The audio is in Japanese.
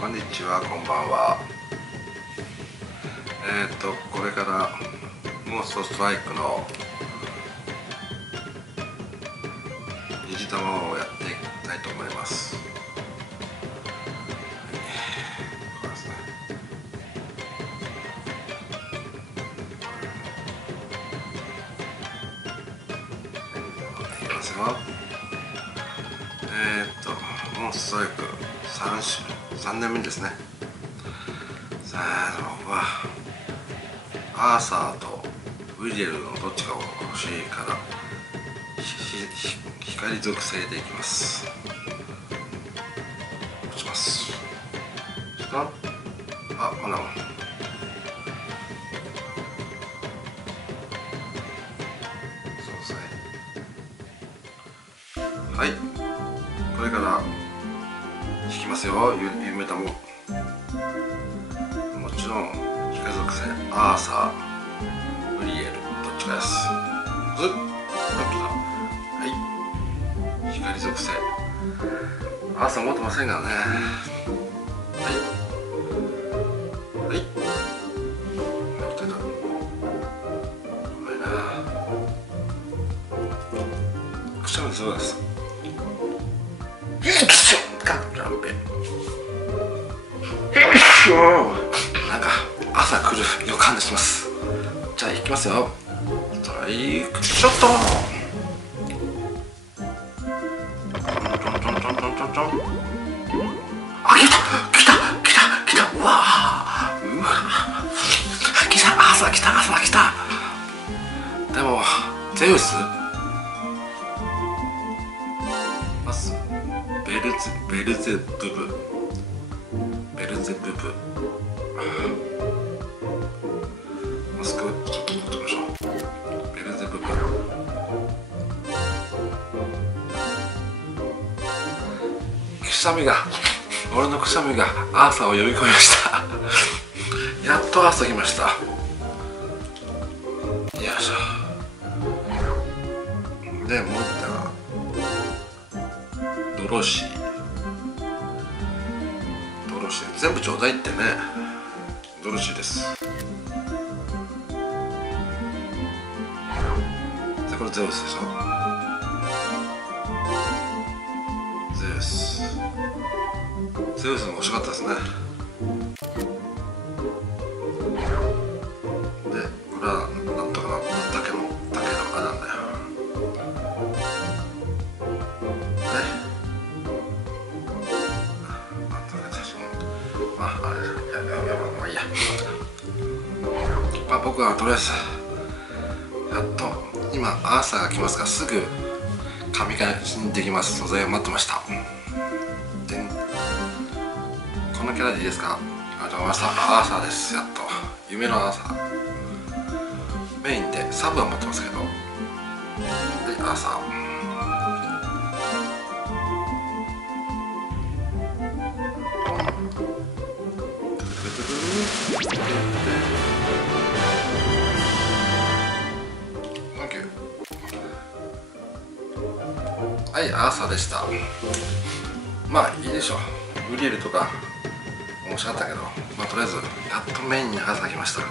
こんにちは、こんばんは。これからモンストストライクの虹玉をやっていきたいと思います。これですね。いきますよ。モンストストライク3年目ですね。さあ、僕はアーサーとウィリエルのどっちかを欲しいから光属性でいきます。落ちます。まだそうですね。はい、これから引きますよ。夢玉もちろん光属性アーサーウリエルどっちかです。はい、光属性アーサー持ってませんからね。はい、くしゃみそうです。なんか朝来る予感がします。じゃあ行きますよ。ストライクショット。あ、来たうわ来た朝来た。でもゼウスまずベルゼブブマスクちょっと取ってみましょう。ベルゼブブ俺のくしゃみがアーサーを呼び込みましたやっとアーサー来ました。よいしょ。で、もう一個ドロシー全部ちょうだいってね。ドロシーです。で、これゼウスでしょ。ゼウスも欲しかったですね。で、これはなんとかなったけどあれなんだよ。まあいいや。僕はとりあえずやっと今アーサーが来ますからすぐ神返しにできます素材を待ってました。でこのキャラでいいですか。ありがとうございました。アーサーです。やっと夢のアーサー。メインでサブは持ってますけど、でアーサーはい、アーサーでした。まあいいでしょう。ウリエルとか面白かったけど、とりあえずやっとメインにアーサー来ました。